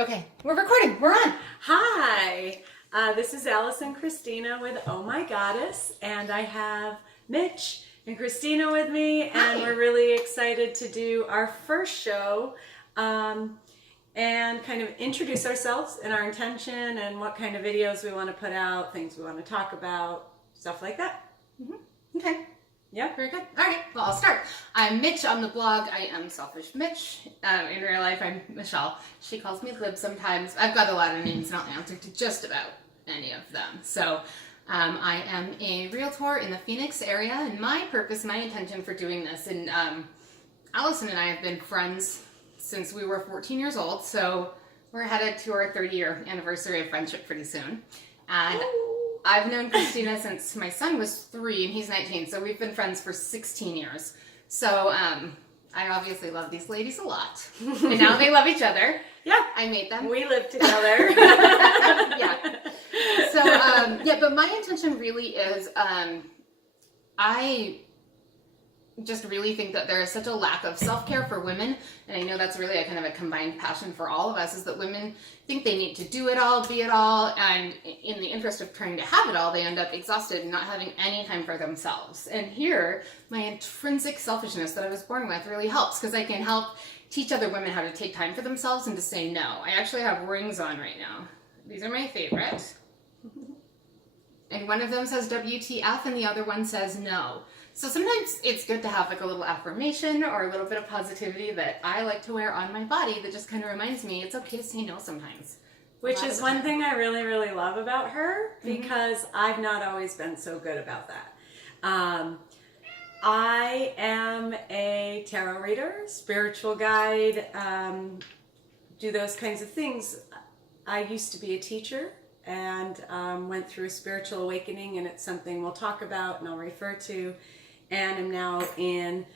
Okay, we're recording. We're on. Hi, this is Alice and Kristina with Oh My Goddess, and I have Mitch and Kristina with me, and we're really excited to do our first show and kind of introduce ourselves and our intention and what kind of videos we want to put out, things we want to talk about, stuff like that. Okay. Yeah. Very good. All right. Well, I'll start. I'm Mitch on the blog. I am Selfish Mitch. In real life, I'm Michelle. She calls me Lib sometimes. I've got a lot of names, and I'll answer to just about any of them. So, I am a realtor in the Phoenix area, and my purpose, my intention for doing this, and Allison and I have been friends since we were 14 years old. So we're headed to our 30-year anniversary of friendship pretty soon, and I've known Kristina since my son was 3 and he's 19, so we've been friends for 16 years. So I obviously love these ladies a lot. And now they love each other. Yeah. I made them. We live together. Yeah. So, but my intention really is I just really think that there is such a lack of self-care for women, and I know that's really a kind of a combined passion for all of us, is that women think they need to do it all, be it all, and in the interest of trying to have it all, they end up exhausted and not having any time for themselves. And here, my intrinsic selfishness that I was born with really helps, because I can help teach other women how to take time for themselves and to say no. I actually have rings on right now. These are my favorite. And one of them says WTF and the other one says no. So sometimes it's good to have like a little affirmation or a little bit of positivity that I like to wear on my body that just kind of reminds me it's okay to say no sometimes. Which is one thing I really, really love about her, because I've not always been so good about that. I am a tarot reader, spiritual guide, do those kinds of things. I used to be a teacher and went through a spiritual awakening, and it's something we'll talk about and I'll refer to, and I'm now in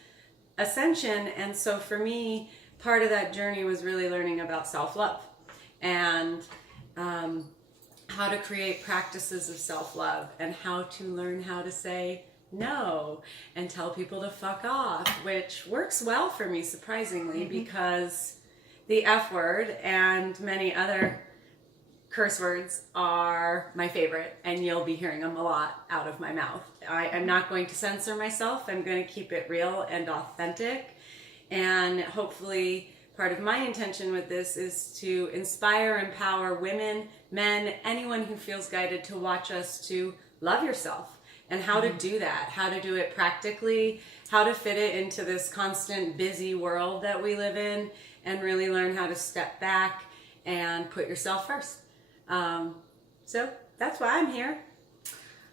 ascension. And so for me, part of that journey was really learning about self-love and how to create practices of self-love and how to learn how to say no and tell people to fuck off, which works well for me, surprisingly, because the F word and many other curse words are my favorite, and you'll be hearing them a lot out of my mouth. I'm not going to censor myself. I'm going to keep it real and authentic, and hopefully part of my intention with this is to inspire, empower women, men, anyone who feels guided to watch us, to love yourself and how to do that, how to do it practically, how to fit it into this constant busy world that we live in, and really learn how to step back and put yourself first. So that's why I'm here.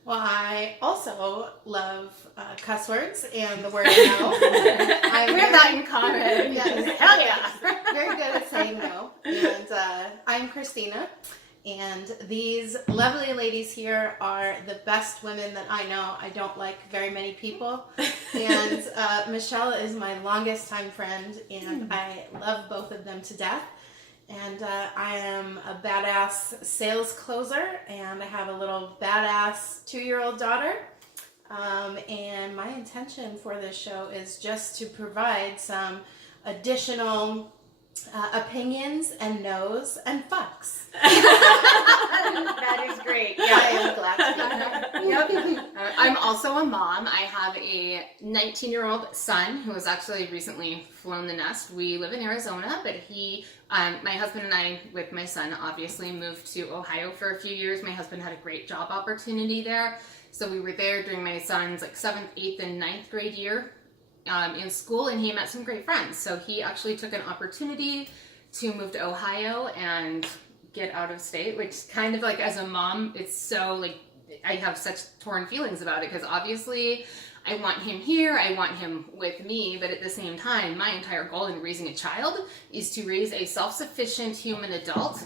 Well, I also love cuss words and the word no. We have that in common. Yes. Hell yeah. Very good at saying no. And I'm Kristina. And these lovely ladies here are the best women that I know. I don't like very many people. And Michelle is my longest time friend, and I love both of them to death. And I am a badass sales closer, and I have a little badass 2-year-old daughter. And my intention for this show is just to provide some additional opinions and no's and fucks. That is great. Yeah, I am glad to be here. Yep. I'm also a mom. I have a 19-year-old son who has actually recently flown the nest. We live in Arizona, but my husband and I, with my son, obviously moved to Ohio for a few years. My husband had a great job opportunity there. So we were there during my son's 7th, 8th, and 9th grade year in school, and he met some great friends. So he actually took an opportunity to move to Ohio and get out of state, which kind of as a mom, it's so I have such torn feelings about it, because obviously I want him here, I want him with me, but at the same time, my entire goal in raising a child is to raise a self-sufficient human adult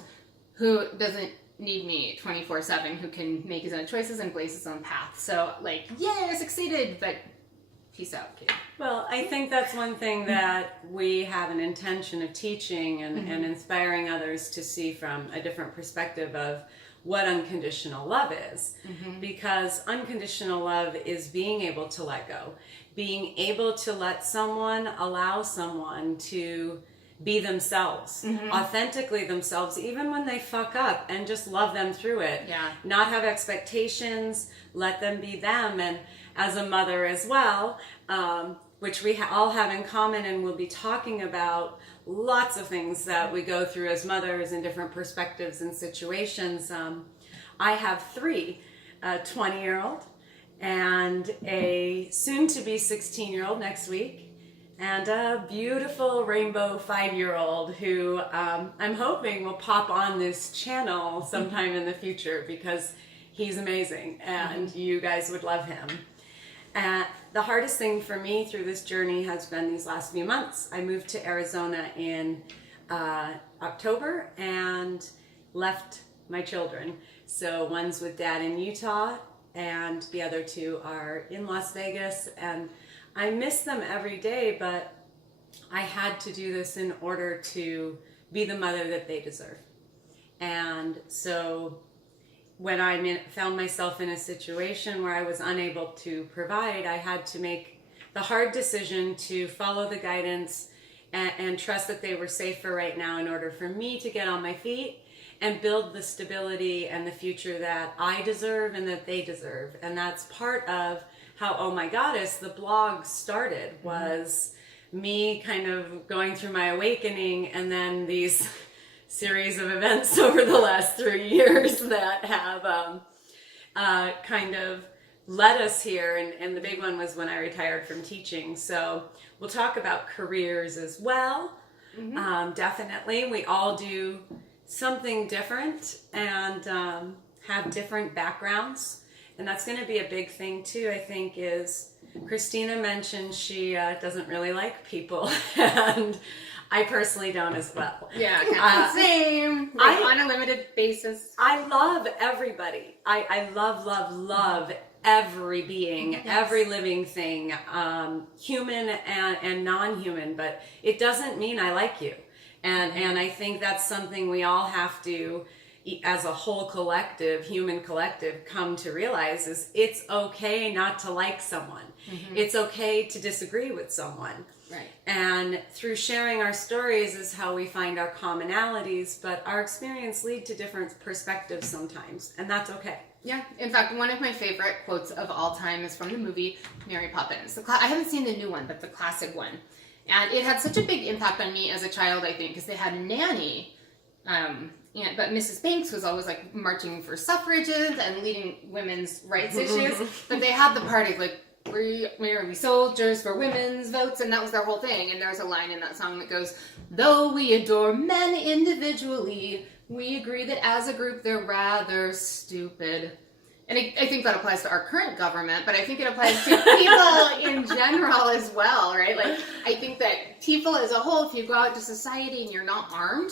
who doesn't need me 24/7, who can make his own choices and blaze his own path. So yay, I succeeded, but peace out, kid. Well, I think that's one thing that we have an intention of teaching and inspiring others to see from a different perspective of what unconditional love is. Because unconditional love is being able to let go, being able to let someone, allow someone to be themselves, authentically themselves, even when they fuck up, and just love them through it. Yeah. Not have expectations, let them be them. And as a mother as well, which we all have in common, and we'll be talking about lots of things that we go through as mothers in different perspectives and situations. I have 3, a 20-year-old and a soon-to-be 16-year-old next week, and a beautiful rainbow 5-year-old who I'm hoping will pop on this channel sometime in the future, because he's amazing and you guys would love him. And the hardest thing for me through this journey has been these last few months. I moved to Arizona in October and left my children. So one's with dad in Utah and the other 2 are in Las Vegas, and I miss them every day, but I had to do this in order to be the mother that they deserve. And so when I found myself in a situation where I was unable to provide, I had to make the hard decision to follow the guidance and trust that they were safe for right now in order for me to get on my feet and build the stability and the future that I deserve and that they deserve. And that's part of how Oh My Goddess, the blog, started, was me kind of going through my awakening, and then these series of events over the last 3 years that have kind of led us here. And the big one was when I retired from teaching. So we'll talk about careers as well. Definitely. We all do something different and have different backgrounds. And that's going to be a big thing too, I think, is Kristina mentioned she doesn't really like people. And I personally don't as well. Yeah, kind of the same. Like, on a limited basis. I love everybody. I love every being, every living thing, human and non-human, but it doesn't mean I like you. And I think that's something we all have to, as a whole collective, human collective, come to realize is it's okay not to like someone. It's okay to disagree with someone. Right. And through sharing our stories is how we find our commonalities, but our experience lead to different perspectives sometimes, and that's okay. Yeah. In fact, one of my favorite quotes of all time is from the movie Mary Poppins. I haven't seen the new one, but the classic one. And it had such a big impact on me as a child, I think, because they had a nanny. But Mrs. Banks was always like marching for suffrages and leading women's rights issues. But they had the party like, we are soldiers for women's votes, and that was their whole thing. And there's a line in that song that goes, though we adore men individually, we agree that as a group they're rather stupid. And I think that applies to our current government, but I think it applies to people in general as well, right? Like, I think that people as a whole, if you go out to society and you're not armed,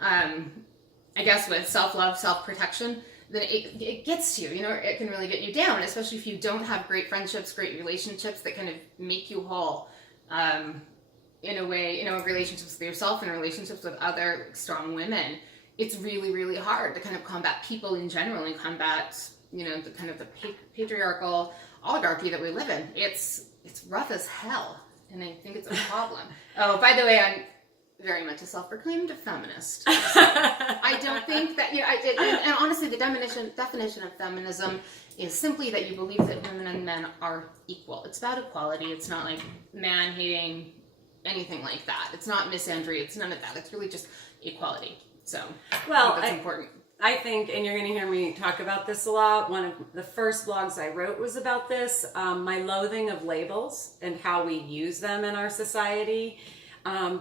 I guess with self-love, self-protection, then it gets you, it can really get you down, especially if you don't have great friendships, great relationships that kind of make you whole, in a way, relationships with yourself and relationships with other strong women. It's really, really hard to kind of combat people in general and combat, the kind of the patriarchal oligarchy that we live in. It's rough as hell, and I think it's a problem. Oh, by the way, I'm very much a self-proclaimed feminist. So I don't think that, and honestly, the definition of feminism is simply that you believe that women and men are equal. It's about equality. It's not like man-hating, anything like that. It's not misandry. It's none of that. It's really just equality. So, I think that's important. I think, and you're going to hear me talk about this a lot, one of the first blogs I wrote was about this, my loathing of labels and how we use them in our society,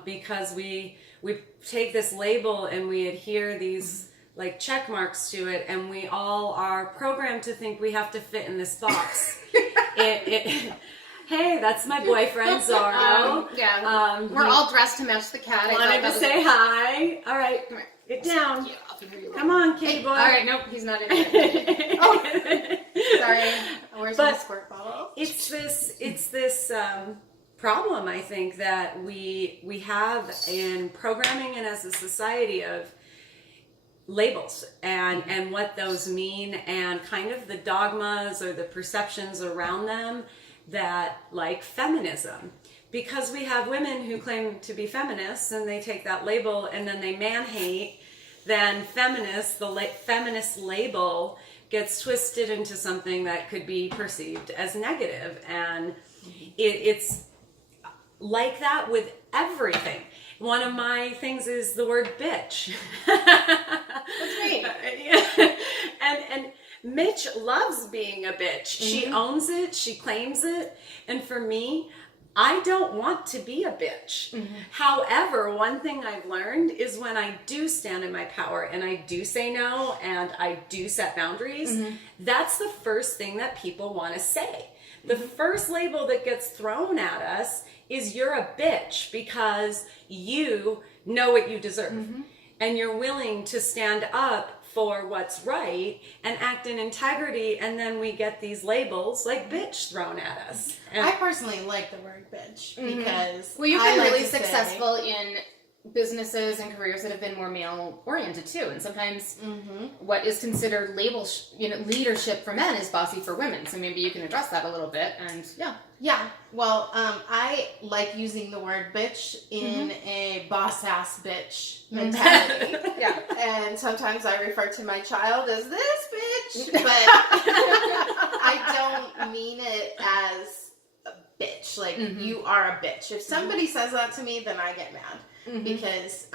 because we take this label and we adhere these like check marks to it, and we all are programmed to think we have to fit in this box. Hey, that's my boyfriend, Zorro. We're all dressed to match the cat. Wanted to say hi. All right, get down. Yeah, come on, kitty boy. All right, nope, he's not in here. Oh, sorry. Where's my squirt bottle? It's this problem, I think, that we have in programming and as a society of labels and what those mean, and kind of the dogmas or the perceptions around them, that like feminism, because we have women who claim to be feminists and they take that label and then they man-hate, then feminist, feminist label gets twisted into something that could be perceived as negative. And it's like that with everything. One of my things is the word bitch. That's great. And Mitch loves being a bitch. She owns it, she claims it. And for me, I don't want to be a bitch. However, one thing I've learned is when I do stand in my power and I do say no and I do set boundaries, that's the first thing that people want to say. The first label that gets thrown at us is you're a bitch because you know what you deserve. And you're willing to stand up for what's right and act in integrity, and then we get these labels like bitch thrown at us. And I personally like the word bitch because Well, you've I been like really to say- successful in businesses and careers that have been more male oriented too, and sometimes what is considered leadership for men is bossy for women, so maybe you can address that a little bit. And Yeah, well, I like using the word bitch in a boss ass bitch mentality. yeah, And sometimes I refer to my child as this bitch, but I don't mean it as a bitch. Like, you are a bitch. If somebody says that to me, then I get mad because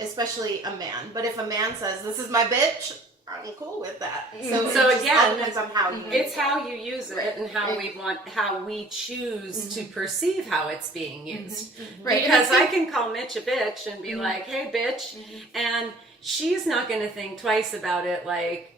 especially a man. But if a man says, this is my bitch, I'm cool with that. So it just all depends on how you it's how you use it and how we choose to perceive how it's being used. Right. Because I can call Mitch a bitch and be like, hey bitch, and she's not going to think twice about it like,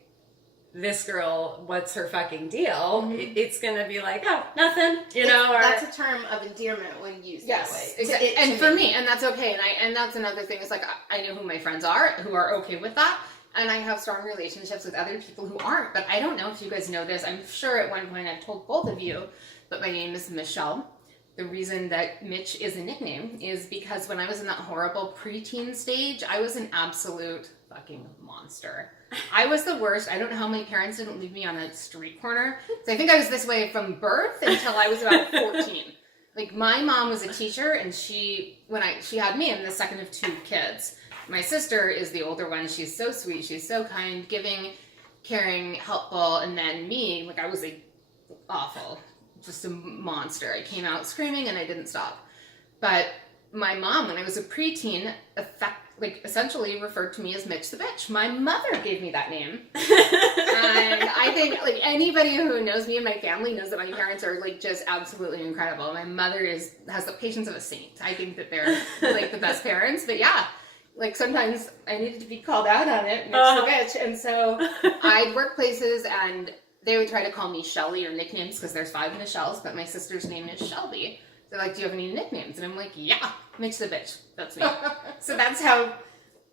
this girl, what's her fucking deal? It's going to be like, oh, nothing, you know. Or that's a term of endearment when used that way. Exactly. And for me, and that's okay. And that's another thing. Is like I know who my friends are who are okay with that. And I have strong relationships with other people who aren't. But I don't know if you guys know this. I'm sure at one point I've told both of you, but my name is Michelle. The reason that Mitch is a nickname is because when I was in that horrible preteen stage, I was an absolute fucking monster. I was the worst. I don't know how my parents didn't leave me on a street corner. So I think I was this way from birth until I was about 14. Like, my mom was a teacher, and she had me, I'm the second of two kids. My sister is the older one. She's so sweet. She's so kind, giving, caring, helpful. And then me, like, I was like awful, just a monster. I came out screaming and I didn't stop. But my mom, when I was a preteen, essentially referred to me as Mitch the bitch. My mother gave me that name. And I think like anybody who knows me and my family knows that my parents are like just absolutely incredible. My mother has the patience of a saint. I think that they're like the best parents. But yeah, like sometimes I needed to be called out on it, Mitch the bitch. And so I'd work places and they would try to call me Shelly or nicknames because there's 5 Michelles, but my sister's name is Shelby. They're like, do you have any nicknames? And I'm like, yeah, Mitch the bitch. That's me. So that's how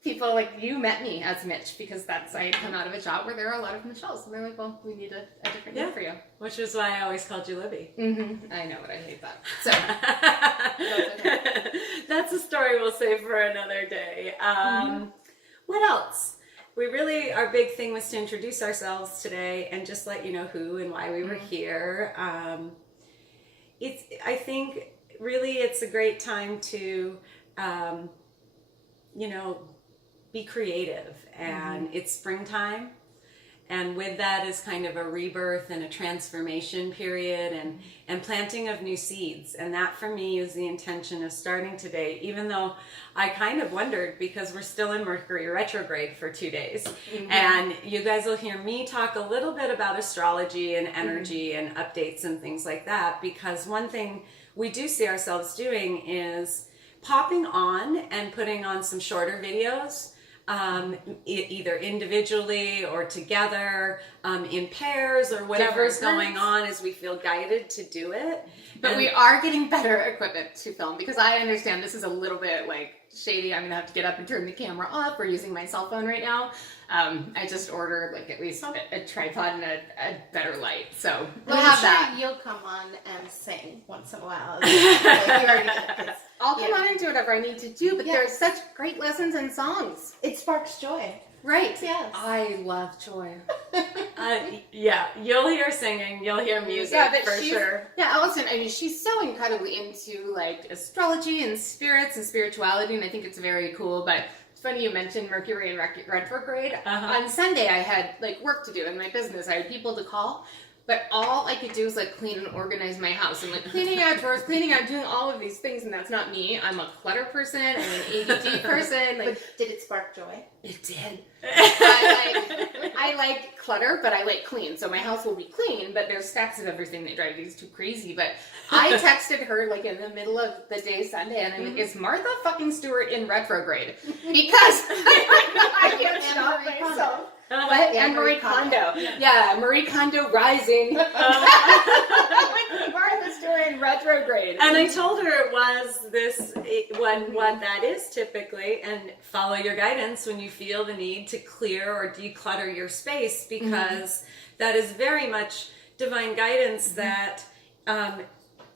people like you met me, as Mitch, because I had come out of a job where there are a lot of Michelles. And they're like, well, we need a different name for you. Which is why I always called you Libby. I know, but I hate that. So that's okay. That's a story we'll save for another day. What else? Our big thing was to introduce ourselves today and just let you know who and why we were here. I think really it's a great time to, be creative, and it's springtime. And with that is kind of a rebirth and a transformation period and planting of new seeds. And that for me is the intention of starting today, even though I kind of wondered because we're still in Mercury retrograde for 2 days. And you guys will hear me talk a little bit about astrology and energy and updates and things like that, because one thing we do see ourselves doing is popping on and putting on some shorter videos. Either individually or together, in pairs or whatever's going on as we feel guided to do it. But we are getting better equipment to film, because I understand this is a little bit like shady. I'm gonna have to get up and turn the camera off. We're using my cell phone right now. I just ordered like at least a tripod and a better light, so we'll have that. You'll come on and sing once in a while. Like, you already did, I'll come on and do whatever I need to do, but there's such great lessons and songs. It sparks joy. Right. Yes. I love joy. Yeah, you'll hear singing, you'll hear music for sure. Yeah, Allison, I mean, she's so incredibly into like astrology and spirits and spirituality, and I think it's very cool. But it's funny you mentioned Mercury in retrograde. On Sunday, I had like work to do in my business. I had people to call. But all I could do was like clean and organize my house. I'm like cleaning out drawers, cleaning out, doing all of these things, and that's not me. I'm a clutter person. I'm an ADD person. Like, but did it spark joy? It did. I like clutter, but I like clean. So my house will be clean, but there's stacks of everything that drive these too crazy. But I texted her like in the middle of the day Sunday, and I'm like, "Is Martha fucking Stewart in retrograde?" Because I can't stop myself. What? And Marie Kondo. Yeah, Marie Kondo rising. Like Martha Stewart in retrograde. And I told her it was this, what that is typically, and follow your guidance when you feel the need to clear or declutter your space, because that is very much divine guidance that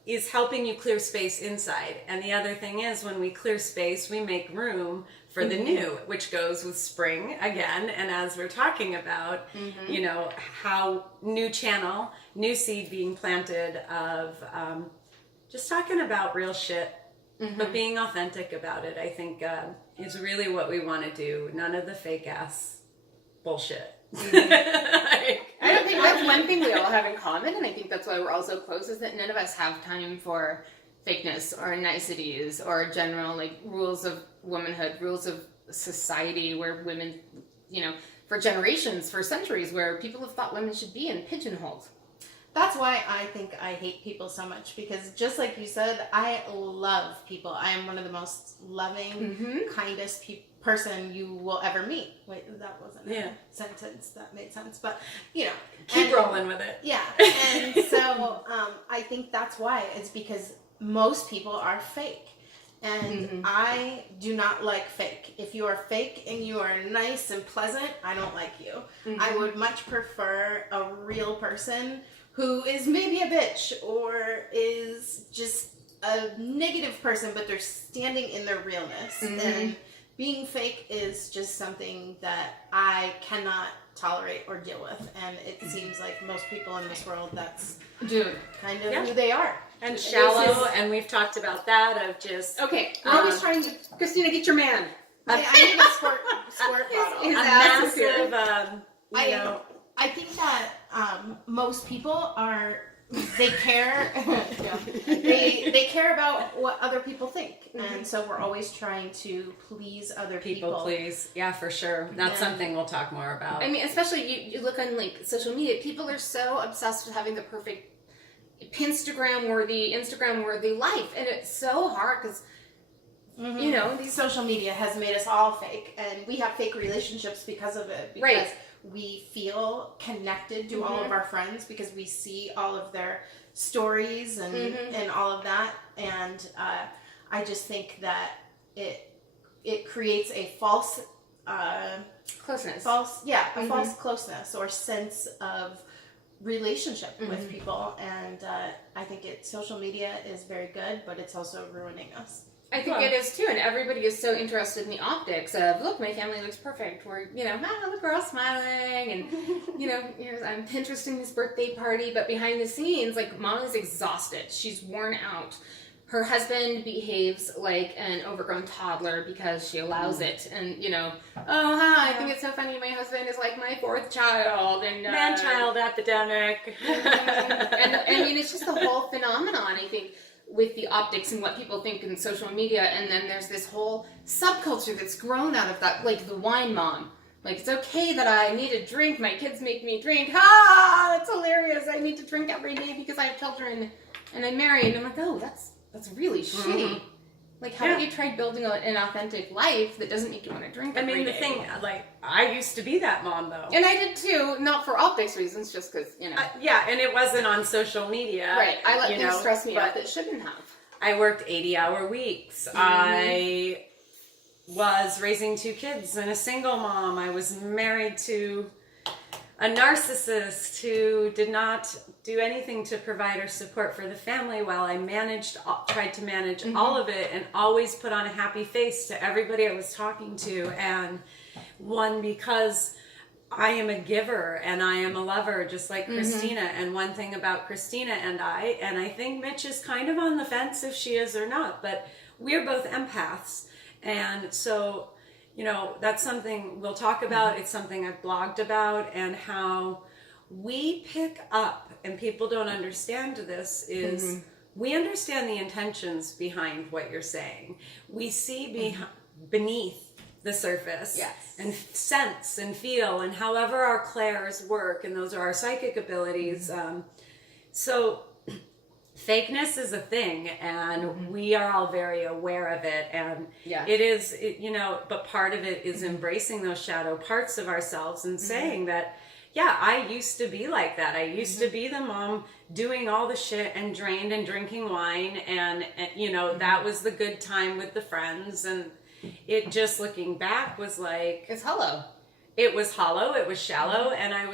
is helping you clear space inside. And the other thing is, when we clear space, we make room for the new, which goes with spring again. And as we're talking about, you know, how new channel, new seed being planted of just talking about real shit, but being authentic about it, I think is really what we want to do. None of the fake ass bullshit. I don't think that's one thing we all have in common, and I think that's why we're all so close, is that none of us have time for fakeness or niceties or general like rules of womanhood, rules of society where women, you know, for generations, for centuries, where people have thought women should be in pigeonholes. That's why I think I hate people so much, because just like you said, I love people. I am one of the most loving, kindest person you will ever meet. Wait, that wasn't a sentence that made sense, but you know. Keep rolling with it. Yeah, and so I think that's why. It's because most people are fake. And I do not like fake. If you are fake and you are nice and pleasant, I don't like you. I would much prefer a real person who is maybe a bitch or is just a negative person, but they're standing in their realness. And being fake is just something that I cannot tolerate or deal with. And it seems like most people in this world, that's kind of who they are. And shallow, and we've talked about that, of just... Okay, we're always trying to... Christina, get your man. I need a squirt bottle. A massive, you know... I think that most people are... They care... they care about what other people think. And so we're always trying to please other people. People please. Yeah, for sure. That's something we'll talk more about. I mean, especially you look on like social media, people are so obsessed with having the perfect Instagram worthy life, and it's so hard because you know, these social media has made us all fake, and we have fake relationships because of it, because we feel connected to all of our friends because we see all of their stories and all of that, and I just think that it creates a false closeness, false closeness or sense of relationship with people, and I think social media is very good, but it's also ruining us. I think it is too, and everybody is so interested in the optics of, look, my family looks perfect, or, you know, look, we're all smiling, and, you know, I'm Pinteresting this birthday party, but behind the scenes, like, Mom is exhausted, she's worn out. Her husband behaves like an overgrown toddler because she allows it. And, you know, I think it's so funny. My husband is like my fourth child. And man-child epidemic. and I mean, it's just the whole phenomenon, I think, with the optics and what people think in social media. And then there's this whole subculture that's grown out of that, like the wine mom. Like, it's okay that I need a drink. My kids make me drink. That's hilarious. I need to drink every day because I have children and I'm married. And I'm like, oh, that's really shitty. Like, how have you tried building an authentic life that doesn't make you want to drink every day? The thing, like, I used to be that mom, though. And I did, too. Not for optics reasons, just because, you know. And it wasn't on social media. Right. I let things stress me out that shouldn't have. I worked 80-hour weeks. I was raising 2 kids and a single mom. I was married to a narcissist who did not do anything to provide or support for the family, while I tried to manage all of it and always put on a happy face to everybody I was talking to. And one, because I am a giver and I am a lover, just like Kristina. And one thing about Kristina and I think Mitch is kind of on the fence if she is or not, but we're both empaths. And so, you know, that's something we'll talk about. It's something I've blogged about, and how we pick up, and people don't understand this, is we understand the intentions behind what you're saying. We see beneath the surface, and sense and feel, and however our clairs work, and those are our psychic abilities. So fakeness is a thing, and we are all very aware of it, and it is, you know, but part of it is embracing those shadow parts of ourselves and saying that, yeah, I used to be like that. I used to be the mom doing all the shit and drained and drinking wine, and you know, that was the good time with the friends, and it just, looking back, was like, it's hollow. It was hollow, it was shallow, and I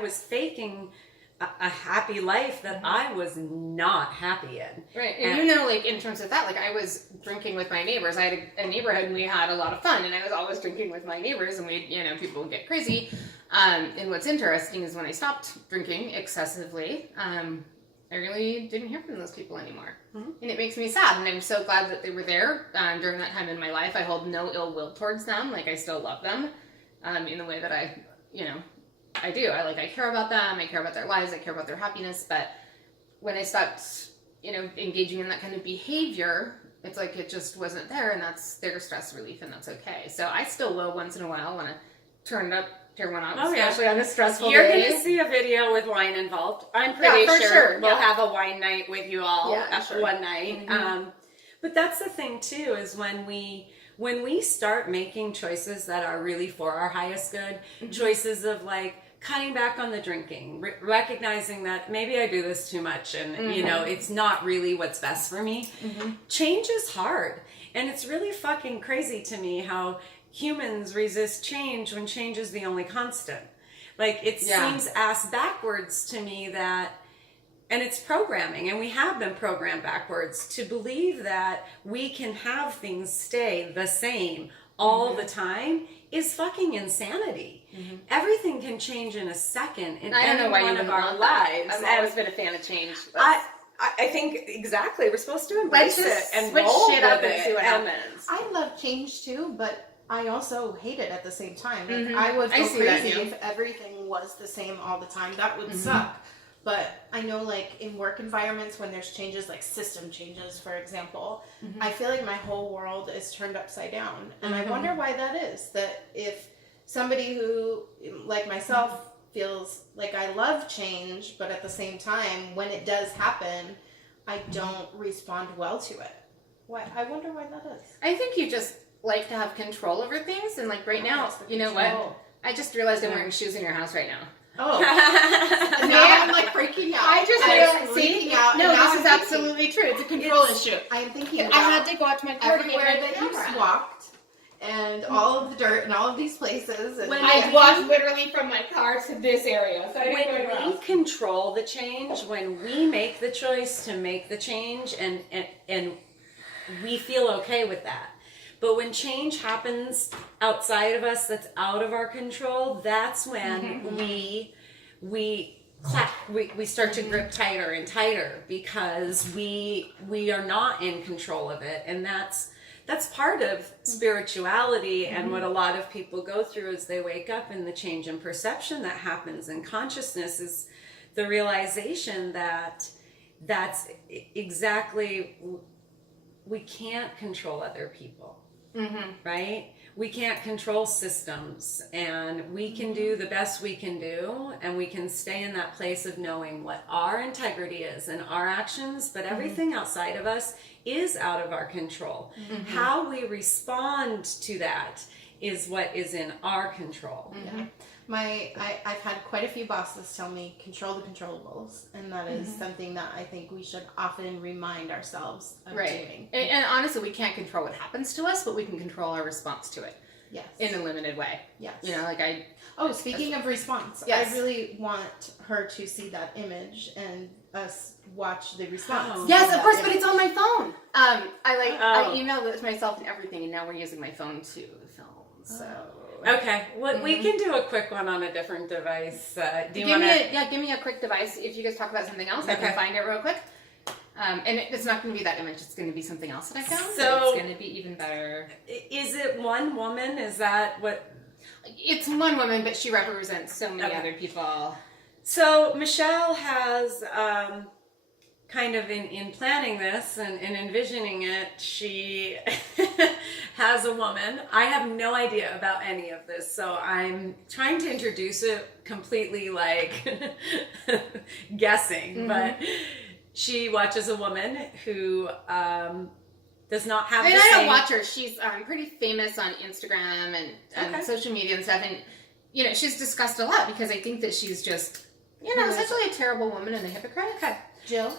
was faking a happy life that I was not happy in. Right. And you know, like, in terms of that, like, I was drinking with my neighbors. I had a neighborhood, and we had a lot of fun, and I was always drinking with my neighbors, and we, you know, people would get crazy. And what's interesting is when I stopped drinking excessively, I really didn't hear from those people anymore. And it makes me sad, and I'm so glad that they were there during that time in my life. I hold no ill will towards them. Like, I still love them in the way that I, you know, I do. I care about them. I care about their lives. I care about their happiness. But when I stopped, you know, engaging in that kind of behavior, it's like it just wasn't there, and that's their stress relief, and that's okay. So I still will once in a while want to tear one up, especially on a stressful day. You're going to see a video with wine involved. I'm pretty sure we'll have a wine night with you all one night. But that's the thing too, is when we start making choices that are really for our highest good, choices of like cutting back on the drinking, recognizing that maybe I do this too much, and you know, it's not really what's best for me. Change is hard, and it's really fucking crazy to me how humans resist change when change is the only constant. Like, it seems ass backwards to me that, and it's programming, and we have been programmed backwards to believe that we can have things stay the same all the time is fucking insanity. Everything can change in a second in any one of our lives. I've always been a fan of change. I think exactly, we're supposed to embrace it and switch roll shit up with and it. see what happens. I love change too, but I also hate it at the same time. Like, I would go I see that, crazy yeah. if everything was the same all the time. That would suck. But I know, like, in work environments, when there's changes, like system changes, for example, I feel like my whole world is turned upside down. And I wonder why that is. That if somebody who, like myself, feels like I love change, but at the same time, when it does happen, I don't respond well to it. Why? I wonder why that is. I think you just like to have control over things, and like right now, you know what? I just realized I'm wearing shoes in your house right now. Oh, now I'm like freaking out. I just I'm realized. See, freaking out. no, and now this I'm is thinking- absolutely true. It's a control issue. I'm thinking I had about to go out to my car to get everywhere my that camera. you've walked, and all of the dirt, and all of these places. And I walked literally from my car to this area. So I didn't go anywhere When we else. control the change, when we make the choice to make the change, and we feel okay with that. But when change happens outside of us, that's out of our control, that's when we start to grip tighter and tighter, because we are not in control of it. And that's part of spirituality, and what a lot of people go through as they wake up, and the change in perception that happens in consciousness is the realization that that's exactly, we can't control other people. Right? We can't control systems, and we can do the best we can do, and we can stay in that place of knowing what our integrity is and our actions, but everything outside of us is out of our control. How we respond to that is what is in our control. Yeah. I've had quite a few bosses tell me, control the controllables, and that is something that I think we should often remind ourselves of doing. And honestly, we can't control what happens to us, but we can control our response to it. Yes. in a limited way. Yes. You know, like Speaking of response, Yes. I really want her to see that image and us watch the response. Oh. Yes, of that course, image. but it's on my phone. I Oh. emailed it to myself and everything, and now we're using my phone to film. So Okay, well, we can do a quick one on a different device. Do you give want to? me a quick device. If you guys talk about something else, I Okay. can find it real quick. And it's not going to be that image. It's going to be something else that I found. So- So it's going to be even better. Is it one woman? Is that what? It's one woman, but she represents so many Okay. other people. So Michelle has kind of in planning this and envisioning it, she has a woman. I have no idea about any of this, so I'm trying to introduce it completely like guessing, but she watches a woman who does not have I mean, the I same... don't watch her. She's pretty famous on Instagram and Okay. social media and stuff. And, you know, she's discussed a lot because I think that she's just, you know, essentially a terrible woman and a hypocrite. Okay. Jill?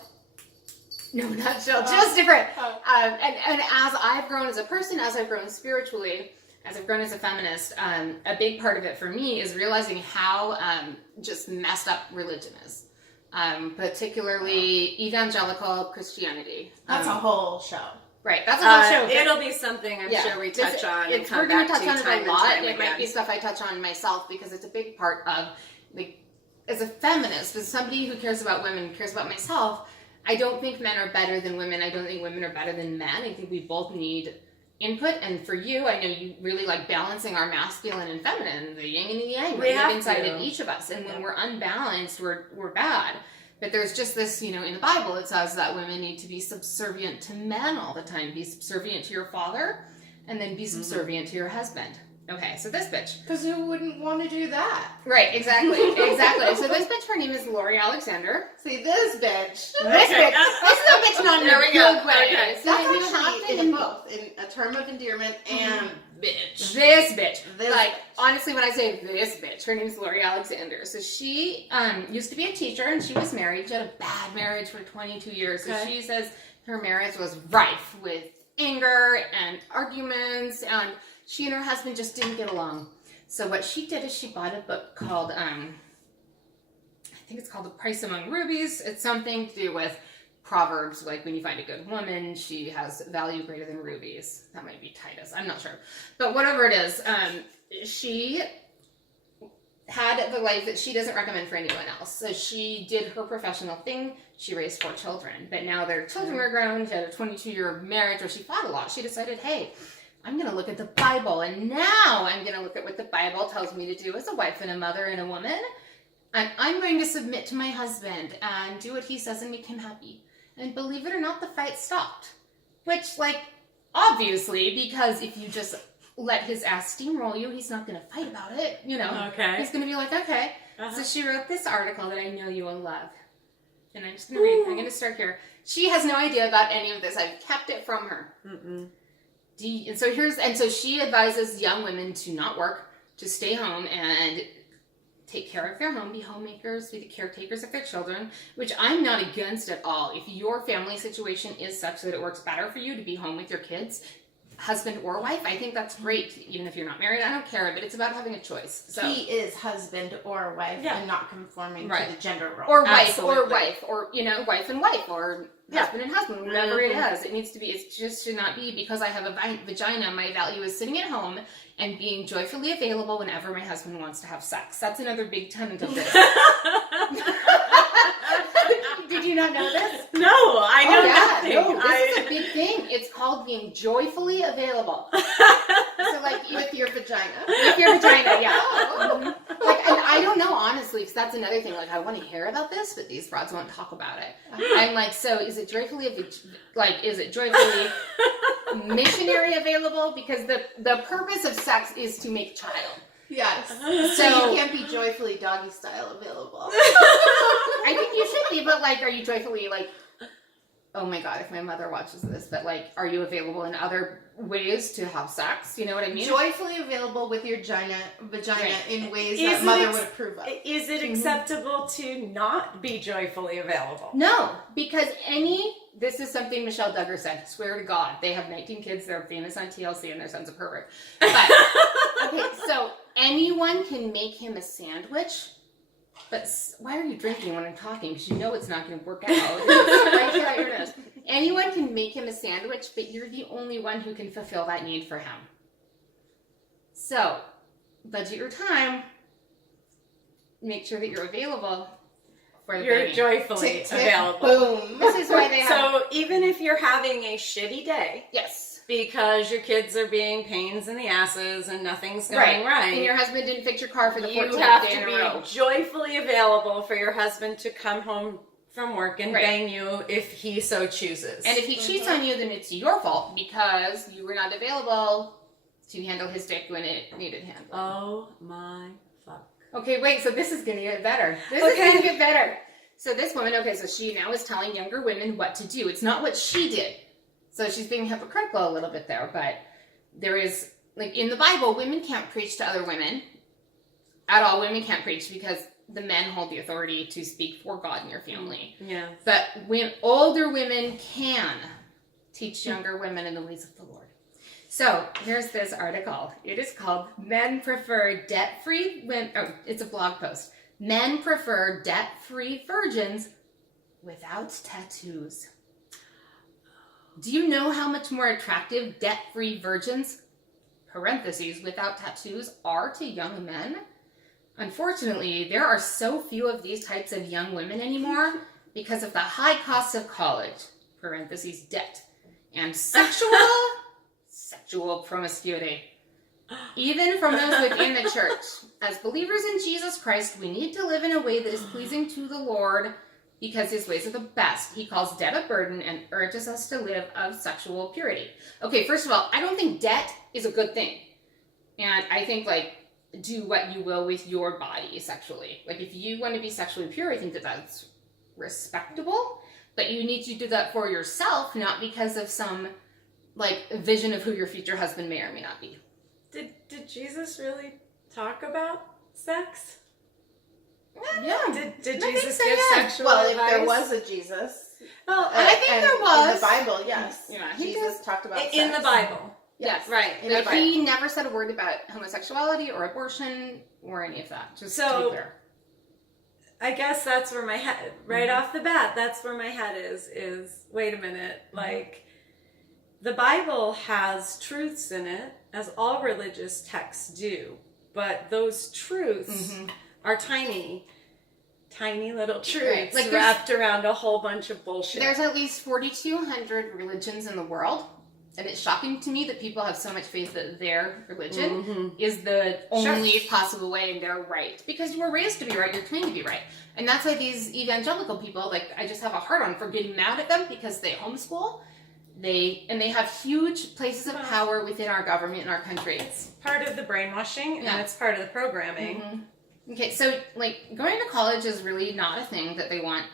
No, not Jill. Jill's different. Oh. And as I've grown as a person, as I've grown spiritually, as I've grown as a feminist, a big part of it for me is realizing how just messed up religion is. Particularly evangelical Christianity. That's a whole show. Right, that's a whole show. but- It'll be something I'm sure we touch on and come we're going back to touch on it time a and lot, time and it might again. be stuff I touch on myself because it's a big part of, like, as a feminist, as somebody who cares about women, cares about myself, I don't think men are better than women. I don't think women are better than men. I think we both need input, and for you, I know you really like balancing our masculine and feminine, the yin and the yang, We have inside to. of each of us, and when we're unbalanced, we're bad. But there's just this, you know, in the Bible it says that women need to be subservient to men all the time. Be subservient to your father, and then be subservient to your husband. Okay, so this bitch. Because who wouldn't want to do that? Right, exactly. So this bitch, her name is Lori Alexander. See, this bitch. This bitch. This is a bitch not in There a we go. good way. Okay. So you That's have actually to in both, in a term of endearment and bitch. This bitch. This Like, bitch. honestly, when I say this bitch, her name's Lori Alexander. So she used to be a teacher, and she was married. She had a bad marriage for 22 years. So Okay. she says her marriage was rife with anger and arguments, and she and her husband just didn't get along. So what she did is she bought a book called, I think it's called The Price Among Rubies. It's something to do with Proverbs, like when you find a good woman, she has value greater than rubies. That might be Titus, I'm not sure. But whatever it is, she had the life that she doesn't recommend for anyone else. So she did her professional thing. She raised 4 children. But now their children were grown. She had a 22-year marriage where she fought a lot. She decided, hey, I'm going to look at the Bible. And now I'm going to look at what the Bible tells me to do as a wife and a mother and a woman. And I'm going to submit to my husband and do what he says and make him happy. And believe it or not, the fight stopped. Which, like, obviously, because if you just let his ass steamroll you, he's not going to fight about it, you know. Okay. He's going to be like, okay. Uh-huh. So she wrote this article that I know you will love. And I'm just going to read. I'm going to start here. She has no idea about any of this. I've kept it from her. Mm-mm. So she advises young women to not work, to stay home and take care of their home, be homemakers, be the caretakers of their children, which I'm not against at all. If your family situation is such that it works better for you to be home with your kids, husband or wife, I think that's great. Even if you're not married, I don't care, but it's about having a choice. So He is husband or wife Yeah. and not conforming Right. to the gender role. or wife, Absolutely. or you know, wife and wife, or husband and husband, whatever it is. It needs to be. It just should not be because I have a vagina. My value is sitting at home and being joyfully available whenever my husband wants to have sex. That's another big tenet of this. Did you not know this? No, I know nothing. No, this is a big thing. It's called being joyfully available. So, like, With your vagina. with your vagina, yeah. Oh. Like, and I don't know, honestly, because that's another thing. Like, I want to hear about this, but these broads won't talk about it. I'm like, so is it joyfully, missionary available? Because the purpose of sex is to make a child. Yes. So- So you can't be joyfully doggy style available. I think you should be, but, like, are you joyfully, like, oh my God, if my mother watches this, but, like, are you available in other ways to have sex? You know what I mean? Joyfully available with your vagina Right. in ways Is that it mother ex- would approve of. Is it acceptable to not be joyfully available? No, because this is something Michelle Duggar said, swear to God, they have 19 kids, they're famous on TLC, and their son's a pervert. But Okay, so anyone can make him a sandwich, but why are you drinking when I'm talking? Because you know it's not going to work out. It's right out your nose. Anyone can make him a sandwich, but you're the only one who can fulfill that need for him. So, budget your time. Make sure that you're available for the You're baby. joyfully available. Boom. This is why they have... So even if you're having a shitty day, Yes. because your kids are being pains in the asses and nothing's going right, and your husband didn't fix your car for the 14th you have day in to a row. be joyfully available for your husband to come home from work and bang you if he so chooses. And if he cheats on you, then it's your fault because you were not available to handle his dick when it needed handling. Oh my fuck. Okay, wait, so this is going to get better. This is going to get better. So this woman, so she now is telling younger women what to do. It's not what she did. So she's being hypocritical a little bit there, but there is, like in the Bible, women can't preach to other women at all. Women can't preach because the men hold the authority to speak for God in your family. Yeah. But older women can teach younger women in the ways of the Lord. So here's this article. It is called Men Prefer Debt-Free Women. Oh, it's a blog post. Men prefer debt-free virgins without tattoos. Do you know how much more attractive debt-free virgins, parentheses, without tattoos, are to young men? Unfortunately, there are so few of these types of young women anymore because of the high cost of college, parentheses, debt, and sexual promiscuity. Even from those within the church. As believers in Jesus Christ, we need to live in a way that is pleasing to the Lord because his ways are the best. He calls debt a burden and urges us to live of sexual purity. Okay, first of all, I don't think debt is a good thing. And I think, do what you will with your body sexually. If you want to be sexually pure, I think that that's respectable. But you need to do that for yourself, not because of some, vision of who your future husband may or may not be. Did Jesus really talk about sex? Yeah. Did I Jesus think so, give yeah. sexual Well, advice? if there was a Jesus. Well, I think there was. In the Bible, yes. Yeah, he Jesus talked about in sex. the Bible. Yes. Right. In the But Bible. he never said a word about homosexuality or abortion or any of that. Just to be clear. I guess that's where my head, right off the bat, that's where my head is wait a minute, the Bible has truths in it, as all religious texts do, but those truths are tiny little truths wrapped around a whole bunch of bullshit. There's at least 4,200 religions in the world, and it's shocking to me that people have so much faith that their religion is the only possible way and they're right. Because you were raised to be right, you're trained to be right. And that's why these evangelical people, I just have a hard on for getting mad at them because they homeschool. They have huge places of power within our government and our country. It's part of the brainwashing and it's part of the programming. Okay, so going to college is really not a thing that they want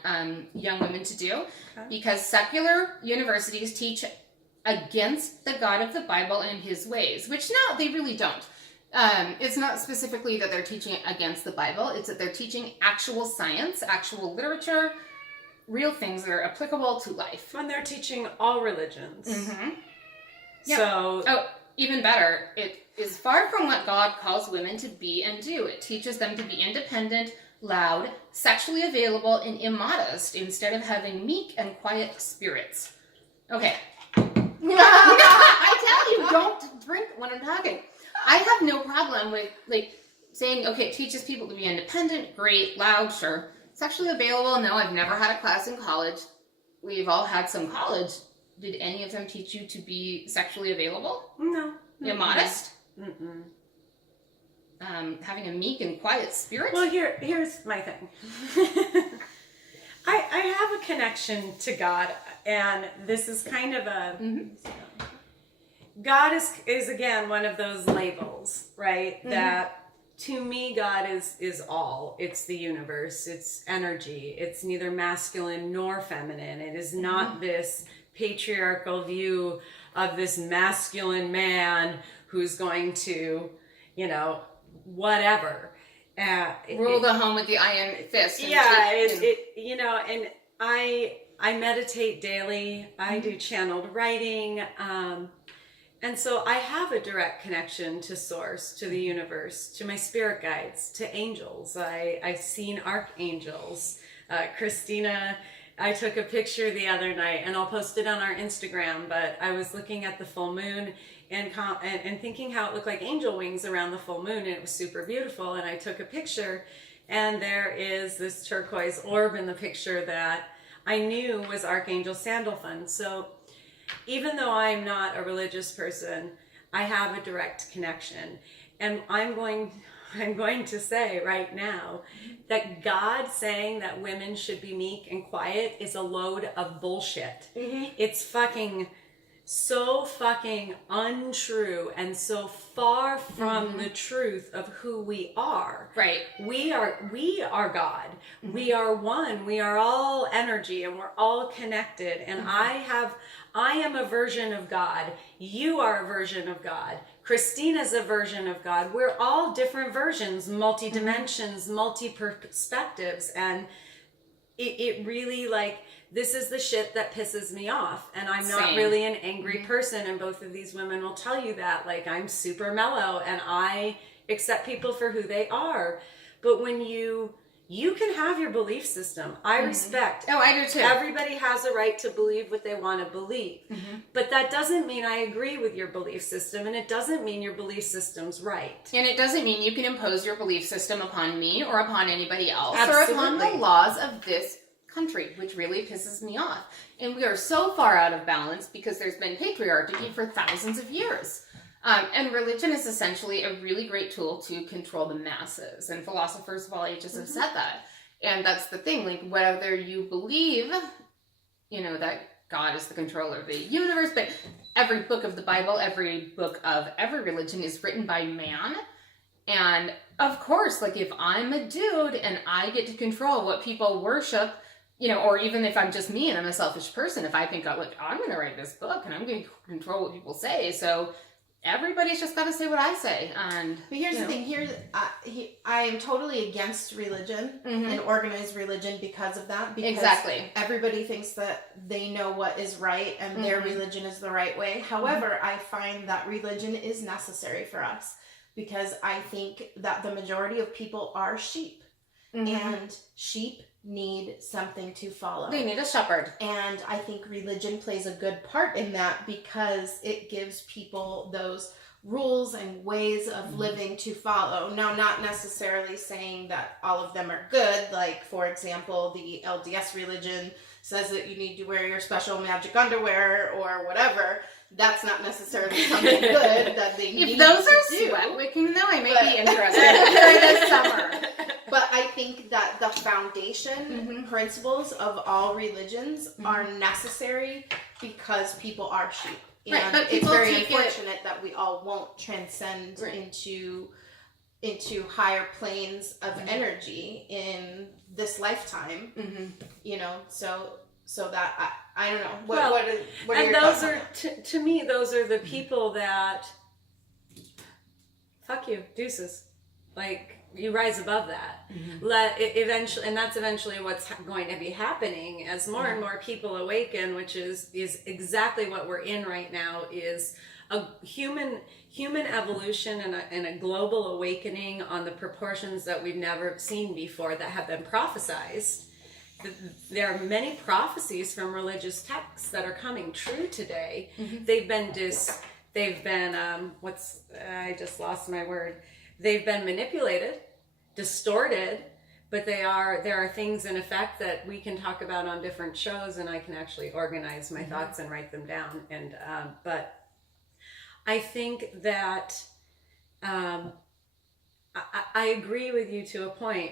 young women to do because secular universities teach against the God of the Bible and his ways, which no, they really don't. It's not specifically that they're teaching against the Bible, it's that they're teaching actual science, actual literature, real things that are applicable to life. When they're teaching all religions. Yep. So... Oh, even better, it is far from what God calls women to be and do. It teaches them to be independent, loud, sexually available, and immodest instead of having meek and quiet spirits. Okay. I tell you, don't drink when I'm talking. I have no problem with saying, okay, it teaches people to be independent, great, loud, sure. Sexually available, no, I've never had a class in college. We've all had some college. Did any of them teach you to be sexually available? No. Immodest? Having a meek and quiet spirit? Well, here's my thing. I have a connection to God, and this is kind of a... God is again one of those labels, right? That to me, God is all. It's the universe. It's energy. It's neither masculine nor feminine. It is not this patriarchal view of this masculine man who's going to, whatever. Rule the home with the iron fist. And and I meditate daily. I do channeled writing. And so I have a direct connection to source, to the universe, to my spirit guides, to angels. I've seen archangels. Kristina, I took a picture the other night, and I'll post it on our Instagram, but I was looking at the full moon and thinking how it looked like angel wings around the full moon, and it was super beautiful. And I took a picture, and there is this turquoise orb in the picture that I knew was Archangel Sandalphon. So even though I'm not a religious person, I have a direct connection. And I'm going to say right now that God saying that women should be meek and quiet is a load of bullshit. It's so fucking untrue and so far from the truth of who we are. Right. We are God. We are one. We are all energy, and we're all connected. And I am a version of God. You are a version of God. Christina's a version of God. We're all different versions, multi-dimensions, multi-perspectives. And it really, like, this is the shit that pisses me off. And I'm not really an angry person. And both of these women will tell you that. Like, I'm super mellow and I accept people for who they are. But when you can have your belief system. I respect. Oh, I do too. Everybody has a right to believe what they want to believe. But that doesn't mean I agree with your belief system, and it doesn't mean your belief system's right. And it doesn't mean you can impose your belief system upon me or upon anybody else. Absolutely. Or upon the laws of this country, which really pisses me off. And we are so far out of balance because there's been patriarchy for thousands of years. And religion is essentially a really great tool to control the masses. And philosophers of all ages have said that. And that's the thing, like, whether you believe, you know, that God is the controller of the universe, but every book of the Bible, every book of every religion is written by man. And of course, like, if I'm a dude and I get to control what people worship, you know, or even if I'm just me and I'm a selfish person, if I think, look, I'm going to write this book and I'm going to control what people say, so everybody's just got to say what I say. And but here's the thing, I am totally against religion and organized religion because of that. Because everybody thinks that they know what is right and their religion is the right way. However, I find that religion is necessary for us because I think that the majority of people are sheep. And sheep need something to follow. They need a shepherd. And I think religion plays a good part in that because it gives people those rules and ways of living to follow. Now, not necessarily saying that all of them are good. Like, for example, the LDS religion says that you need to wear your special magic underwear or whatever. That's not necessarily something good that they need to do. If those are sweat wicking, though, I may be interested this summer. But I think that the foundation principles of all religions are necessary because people are sheep. And but it's very unfortunate that we all won't transcend into higher planes of energy in this lifetime. You know, so that I don't know. What are your thoughts on that? To me, those are the people that fuck you, deuces. Like, you rise above that. Eventually, and that's eventually what's going to be happening as more and more people awaken, which is exactly what we're in right now, is a human evolution and a global awakening on the proportions that we've never seen before that have been prophesized. There are many prophecies from religious texts that are coming true today. They've been I just lost my word. They've been manipulated, distorted, but there are things in effect that we can talk about on different shows, and I can actually organize my thoughts and write them down. And but I think that I agree with you to a point.